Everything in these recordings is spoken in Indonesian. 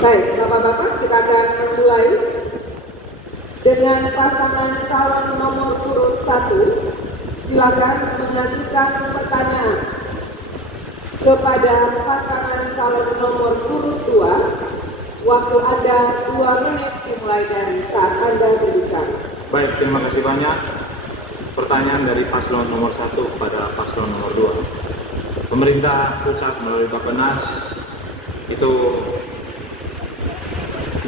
Baik, Bapak-Bapak, kita akan mulai dengan pasangan calon nomor urut 1. Silakan mengajukan pertanyaan kepada pasangan calon nomor urut 2. Waktu Anda 2 menit dimulai dari saat Anda berbicara. Baik, terima kasih banyak. Pertanyaan dari paslon nomor 1 kepada paslon nomor 2. Pemerintah pusat melalui Bappenas itu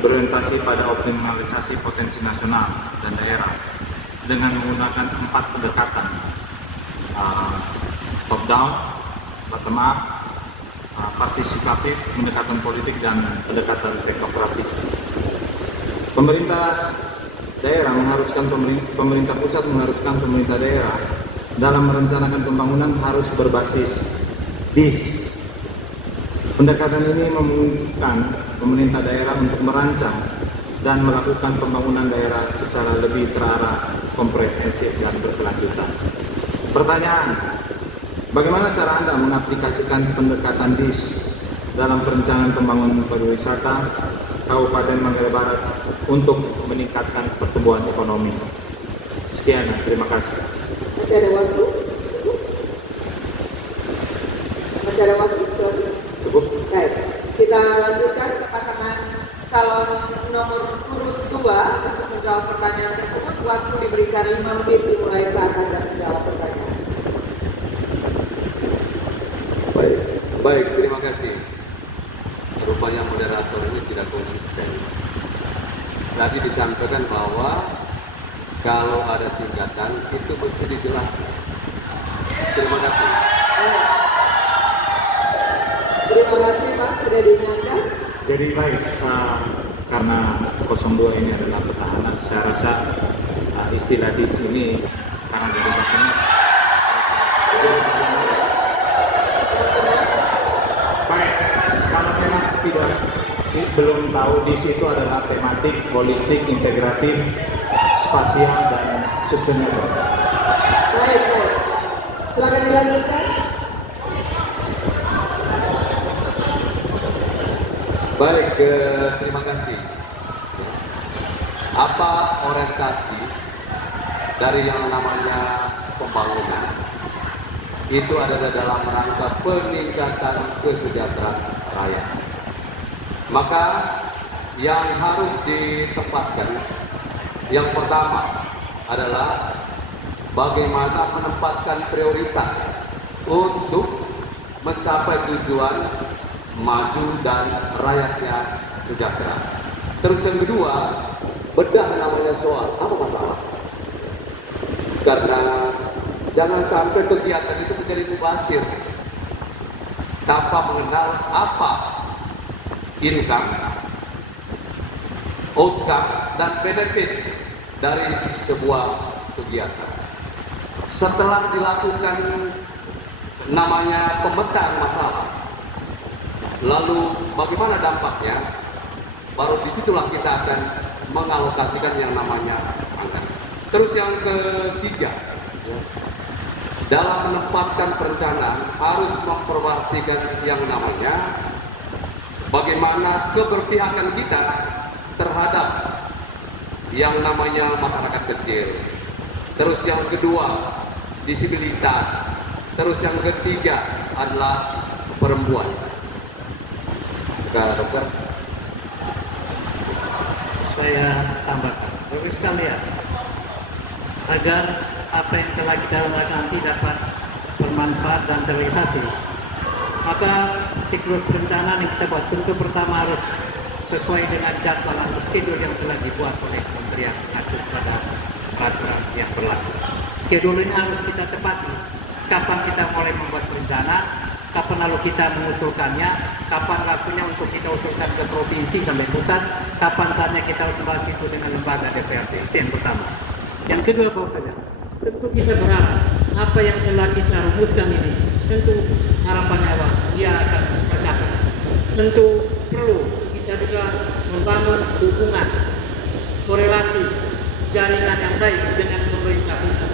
berorientasi pada optimalisasi potensi nasional dan daerah dengan menggunakan 4 pendekatan, top down, bottom up, partisipatif, pendekatan politik, dan pendekatan teknokratis. Pemerintah daerah mengharuskan pemerintah pusat mengharuskan pemerintah daerah dalam merencanakan pembangunan harus berbasis DIS. Pendekatan ini memungkinkan pemerintah daerah untuk merancang dan melakukan pembangunan daerah secara lebih terarah, komprehensif, dan berkelanjutan. Pertanyaan, bagaimana cara Anda mengaplikasikan pendekatan DIS dalam perencanaan pembangunan pariwisata Kabupaten Manggarai Barat untuk meningkatkan pertumbuhan ekonomi? Sekian, terima kasih. Masih ada waktu? Masih ada waktu? Cukup. Baik, kita lanjutkan ke pasangan calon nomor urut 2 untuk menjawab pertanyaan tersebut. Waktu diberikan 5 menit dimulai saat Anda menjawab pertanyaan. Baik, terima kasih. Rupanya moderator ini tidak konsisten. Tadi disampaikan bahwa kalau ada singkatan itu mesti dijelaskan. Terima kasih. Terima kasih Pak, sudah diingatkan. Jadi baik, karena 02 ini adalah petahana, saya rasa istilah di sini karena dari Bappenas. Baik, kalau memang belum tahu di situ adalah tematik, holistik, integratif, spasial, dan sustainable. Baik. Silakan dilanjutkan. Baik, terima kasih. Apa orientasi dari yang namanya pembangunan? Itu adalah dalam rangka peningkatan kesejahteraan rakyat. Maka yang harus ditempatkan, yang pertama adalah bagaimana menempatkan prioritas untuk mencapai tujuan maju dan rakyatnya sejahtera. Terus yang kedua, bedah namanya soal apa masalah. Karena jangan sampai kegiatan itu menjadi mubazir tanpa mengenal apa income, outcome, dan benefit dari sebuah kegiatan. Setelah dilakukan namanya pemetaan masalah, lalu bagaimana dampaknya, baru disitulah kita akan mengalokasikan yang namanya anggaran. Terus yang ketiga, dalam menempatkan perencanaan harus memperhatikan yang namanya bagaimana keberpihakan kita terhadap yang namanya masyarakat kecil. Terus yang kedua, disabilitas. Terus yang ketiga adalah perempuan. Dokter, saya tambahkan, Bapak sekalian, agar apa yang telah kita lakukan nanti dapat bermanfaat dan terrealisasi, maka siklus perencanaan yang kita buat tentu pertama harus sesuai dengan jadwal atau schedule yang telah dibuat oleh Kementerian Atur pada peraturan yang berlaku. Schedule ini harus kita tepati. Kapan kita mulai membuat perencanaan, kapan lalu kita mengusulkannya, kapan waktunya untuk kita usulkan ke provinsi sampai pusat, kapan saatnya kita harus membahas itu dengan lembaga DPRD. Itu yang pertama. Yang kedua, Bapak Saja, tentu kita berharap apa yang telah kita rumuskan ini, tentu harapannya apa? Dia akan tercapai. Tentu perlu kita juga membangun hubungan, korelasi, jaringan yang baik dengan pemerintah pusat.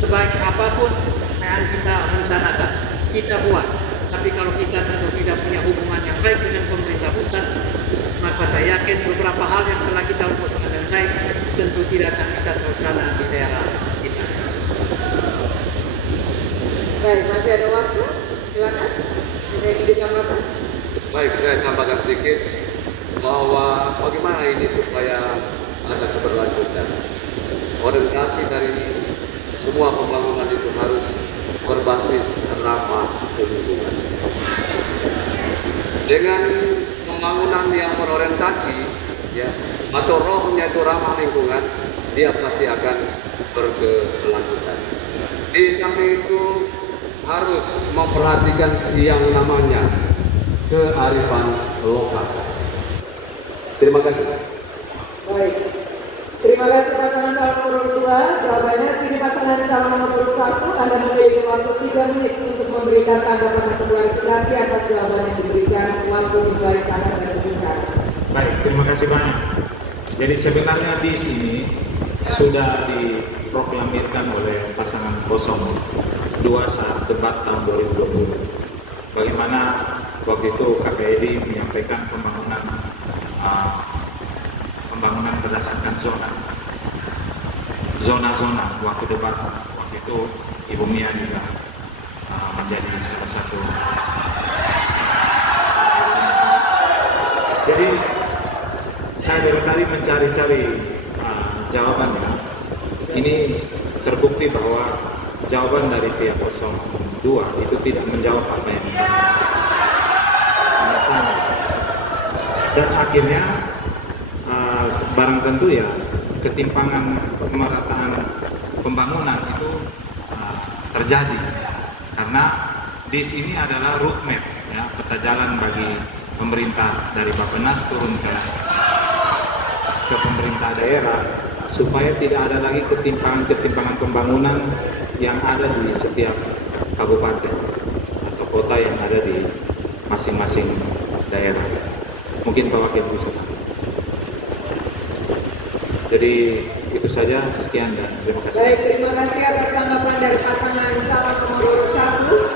Sebaik apapun yang kita rencanakan, kita buat. Tapi kalau kita tentu tidak punya hubungan yang baik dengan pemerintah pusat, yakin beberapa hal yang telah kita usahakan dengan baik tentu tidak akan bisa terlaksana di daerah kita. Baik, masih ada waktu. Silakan. Ada yang ditambahkan? Baik, saya tambahkan sedikit bahwa bagaimana ini supaya ada keberlanjutan. Orientasi dari semua pembangunan itu harus berbasis ramah lingkungan. Dengan pembangunan yang berorientasi, ya, atau rohnya itu ramah lingkungan, dia pasti akan berkelanjutan. Di samping itu harus memperhatikan yang namanya kearifan lokal. Terima kasih. Baik. Terima kasih pasangan calon nomor 2. Jawabannya kini pasangan calon nomor 1 Anda memiliki waktu 3 menit untuk memberikan tanggapan atau klarifikasi atas jawaban yang diberikan. Waktu dimulai saat Anda berbicara. Baik, terima kasih banyak. Jadi sebenarnya di sini sudah diproklamirkan oleh pasangan 02 saat debat tahun 2020. Bagaimana waktu itu KPID menyampaikan pembangunan berdasarkan zona waktu debat. Waktu itu Ibu Mia juga menjadi salah satu. Jadi saya dari tadi mencari-cari jawabannya. Ini terbukti bahwa jawaban dari pihak 02 itu tidak menjawab apa yang dan akhirnya barang tentu ya ketimpangan pemerataan pembangunan itu terjadi karena di sini adalah roadmap ya, peta jalan bagi pemerintah dari Bappenas turun ke pemerintah daerah supaya tidak ada lagi ketimpangan pembangunan yang ada di setiap kabupaten atau kota yang ada di masing-masing daerah. Mungkin Pak Wakil bisa. Jadi itu saja, sekian dan terima kasih. Baik, terima kasih atas tanggapan dari pasangan calon nomor 1.